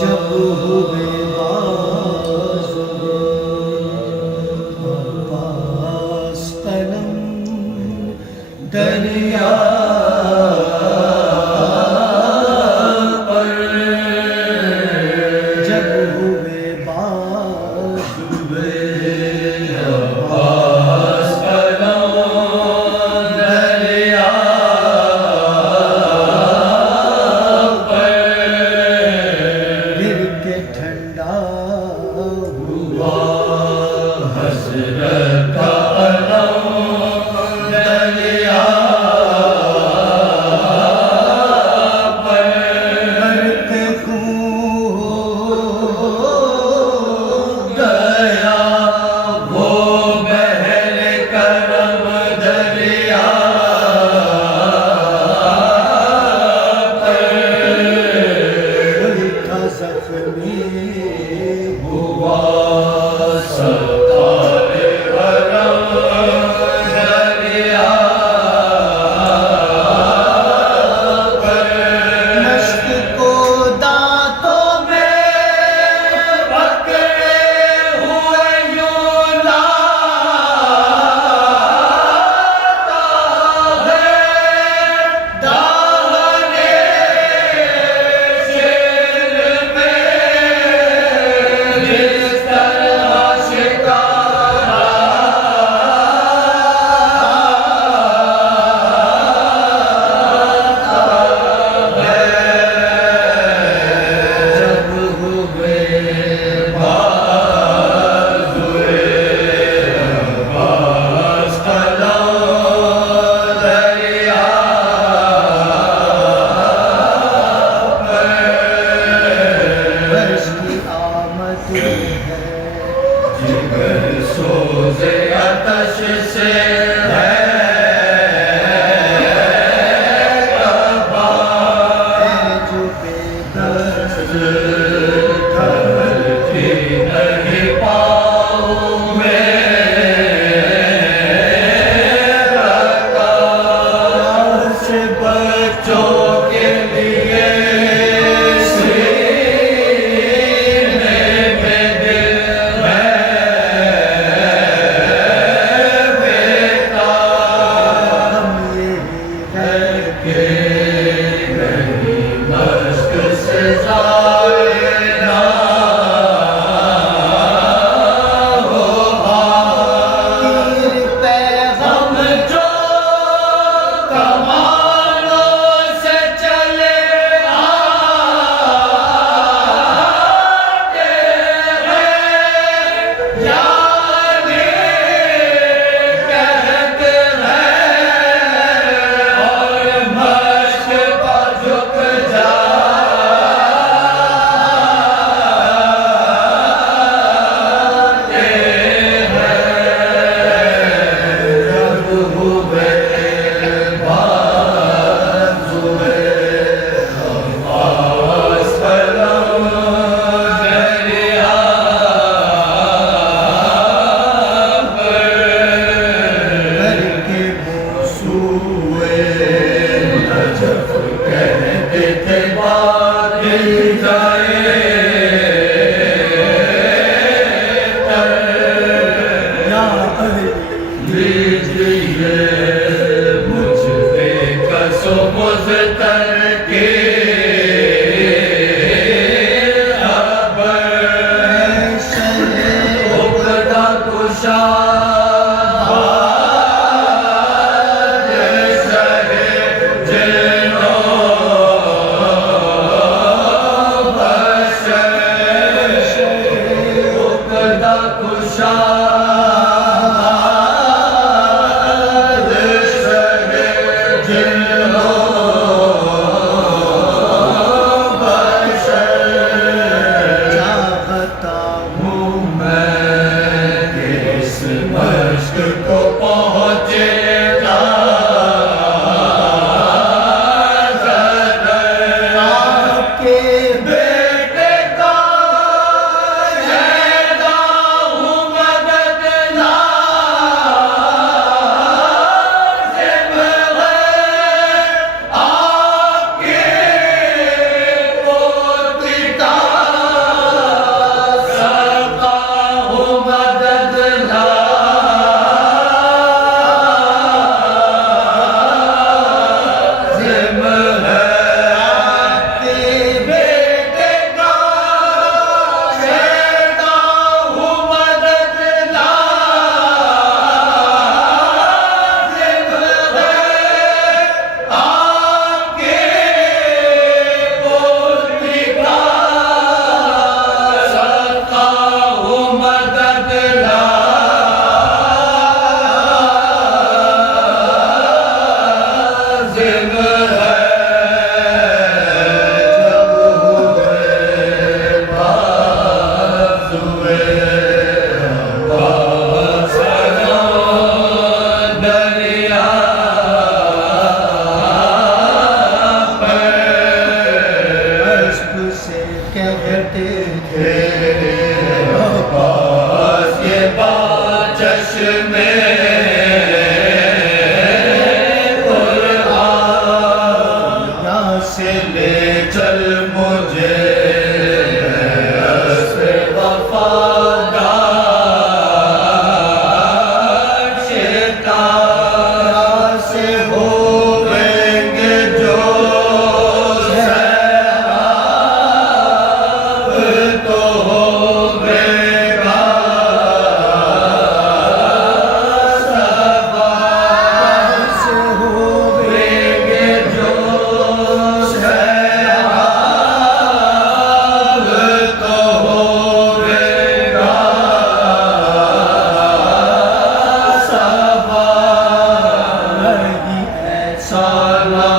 जब हुए बाज़ुए अब्बास कलम दरिया पर, जब हुए बाज़ुए अब्बास कलम दरिया ठंडा हुआ हसरत का अलम दरिया पर, बरते खून गया वो बहर करम दरिया पर, उनका जख्मी हुआ सरकार हरम दरिया पर, मश्क को दांतों में पकड़े हुए यूं लाता है दाने शेर में, जिस तरह शिकारा है। जब हुए बाज़ुए अब्बास कलम दरिया पर, वर्ष की आमद है जिगर सोज़े आतश से है जो बेदर्द ढलती नहीं पाँव में रखा से बच्चों के लिए सीने में दिल है बेकार, हम यही करके नहीं मश्क से जाए ना हो तीर पैगम जो कमानों से चले आते हैं, यानी कहते हैं और मश्क पर झुक जाते हैं। जब हुए बाज़ुए अब्बास कलम दरिया पर, करके मोसूए नजफ कहते थे बादल जाए तर, या अहली लीजिए मुझ पे कसो मुज़तर के अब उकदा कुशा जिन्नो से होवेंगे जो सैराब तो होवेगा सवाब से होवेंगे जो सैराब तो होवेगा सवाब ऐसा